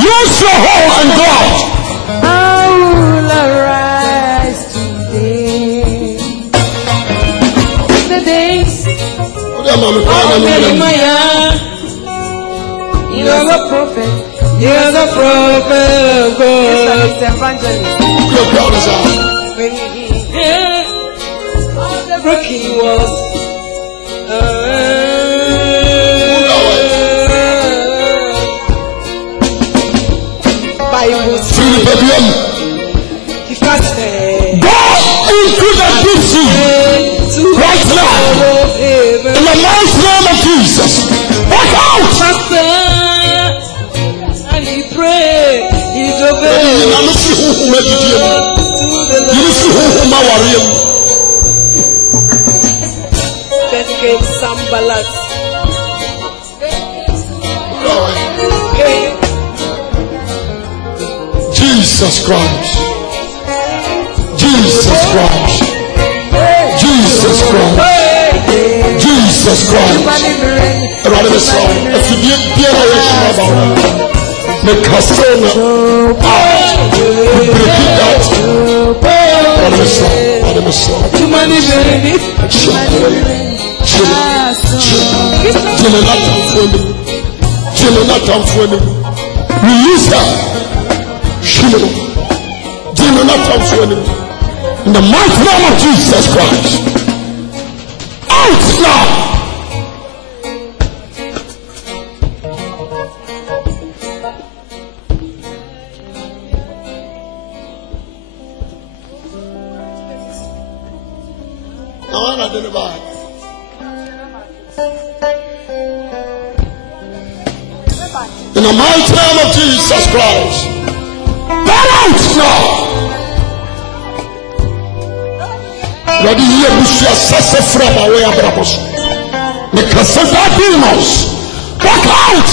use your hoe and go out. I will arise today. The days of Jeremiah. You are the prophet. You are the prophet of God. Yes, evangelist. Your crowd is out. When he heard all the broken was. Go into the deep sea right now. In the mighty name of Jesus. Walk out. And he prayed. He drove it. Then came Sambalat. Jesus Christ. Jesus Christ. Jesus Christ. Jesus Christ. Rather than so, if you didn't get a about the castle out, we break it out. Rather than so, rather than so. Release her. In the mighty name of Jesus Christ. Out now. In the mighty name of Jesus Christ. Get out now. Ready here, Monsieur Sassa from away Abramos. Because of that demons. Walk out.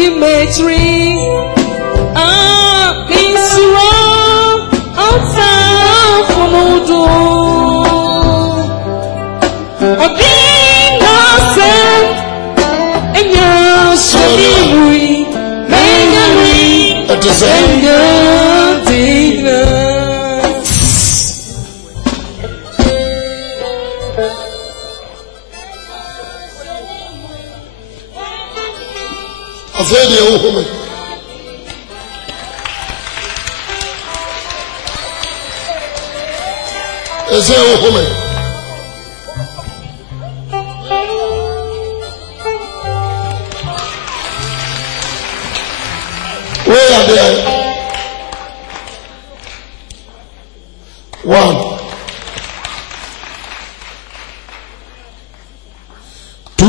Dimitri. Peace around outside from Odo. Odina sen enya shobui menyari enya dina. Afedi ehome. Eze ehome. Where are they? 1, 2,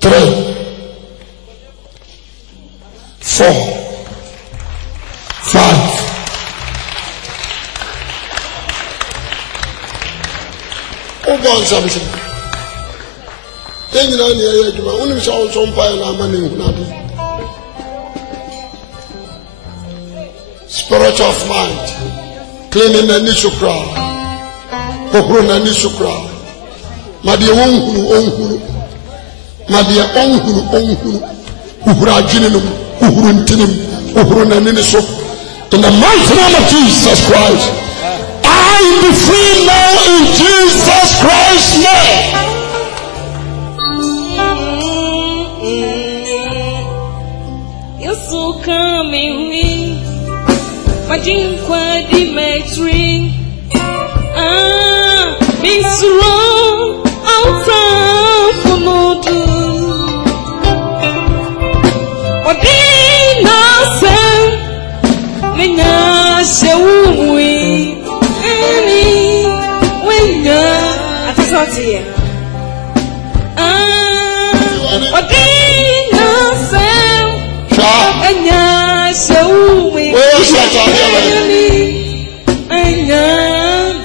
3, 4, 5. Oh, God, something. Spirit of mind, cleaning the nishukra, Pokrona nishukra, Madia onhuru, Madia onhuru, Uhrajinum, Uhruntinim, Uhrunaniso. In the mighty name of Jesus Christ, I be free now in Jesus Christ's name. So coming in, my dream quite Dimitri. Miss Row outside for Modu. Odina sen, Menya Shewui, Any Winger at the Sotia. Odina sen. Anya shewui anya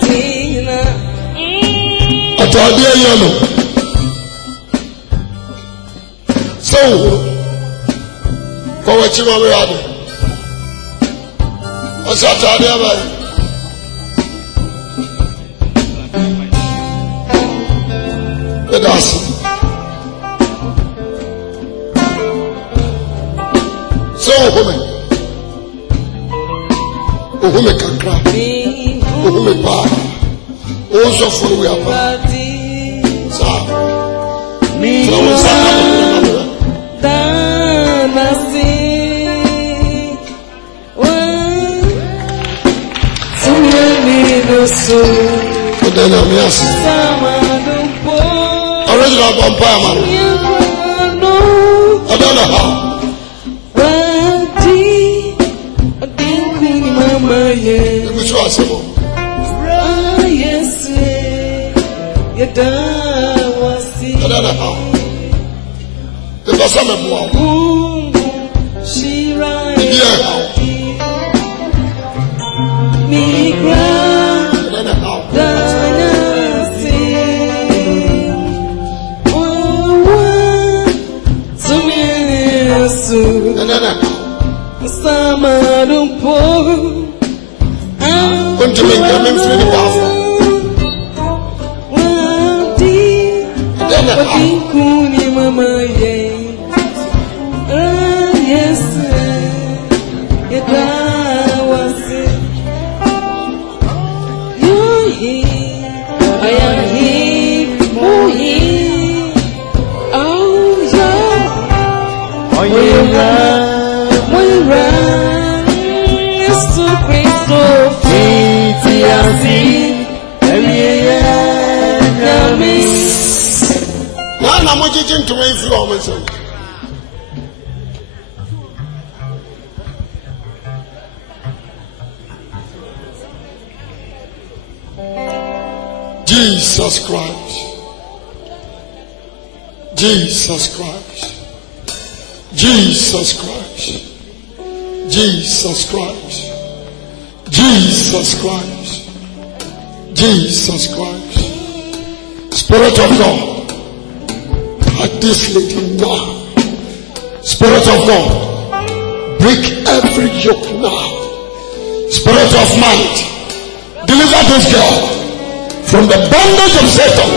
dina atade yelo so ko wachi ma we ade asatade aba edasi so Ohume kakra, Ohume pa, also for we are pa. Sa, original vampire man. I don't know how. Yes, you was the person of she right me continue coming through the power. Yes, I am here, oh yeah, it's too Christo, I'm watching to wait for myself. Jesus Christ. Jesus Christ. Jesus Christ. Jesus Christ. Jesus Christ. Jesus Christ. Spirit of God, at this lady now. Spirit of God, break every yoke now. Spirit of might, deliver this girl from the bondage of Satan.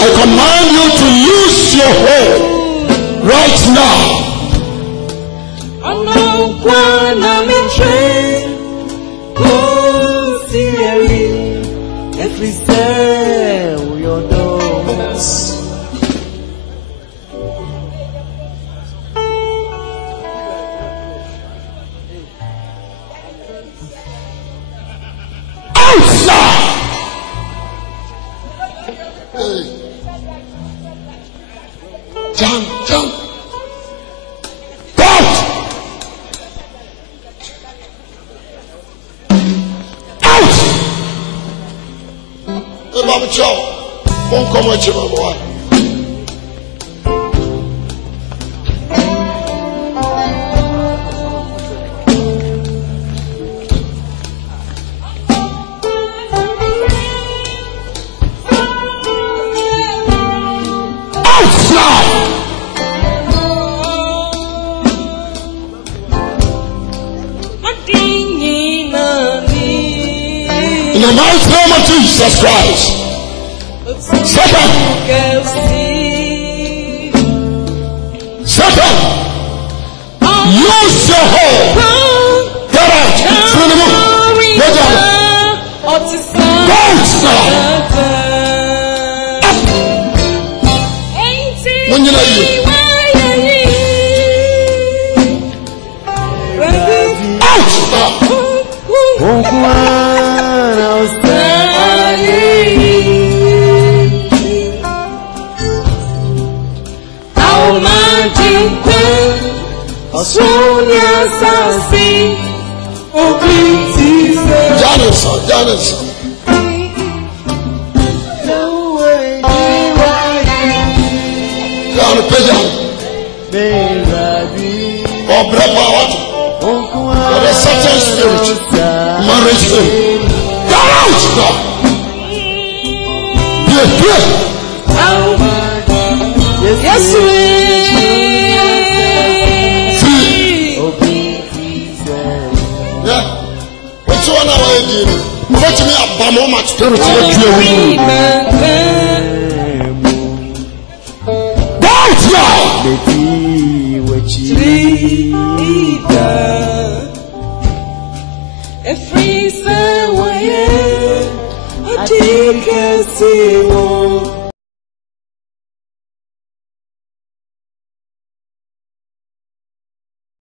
I command you to use your hold right now. Every step your doors. Outside. Jump. Out. Baba Chow, won't come with you, my boy. Outside! In the mighty name of Jesus Christ. Satan, use your hold. Get out. Get out. Bounce now. Up. When you know you. Out now. Janison. Or brother, what? Or a certain spirit, marriage spirit. Get out now. Yes, what's one hour again? Watch me up, but more much spirit. Bounce now. Every way, I take a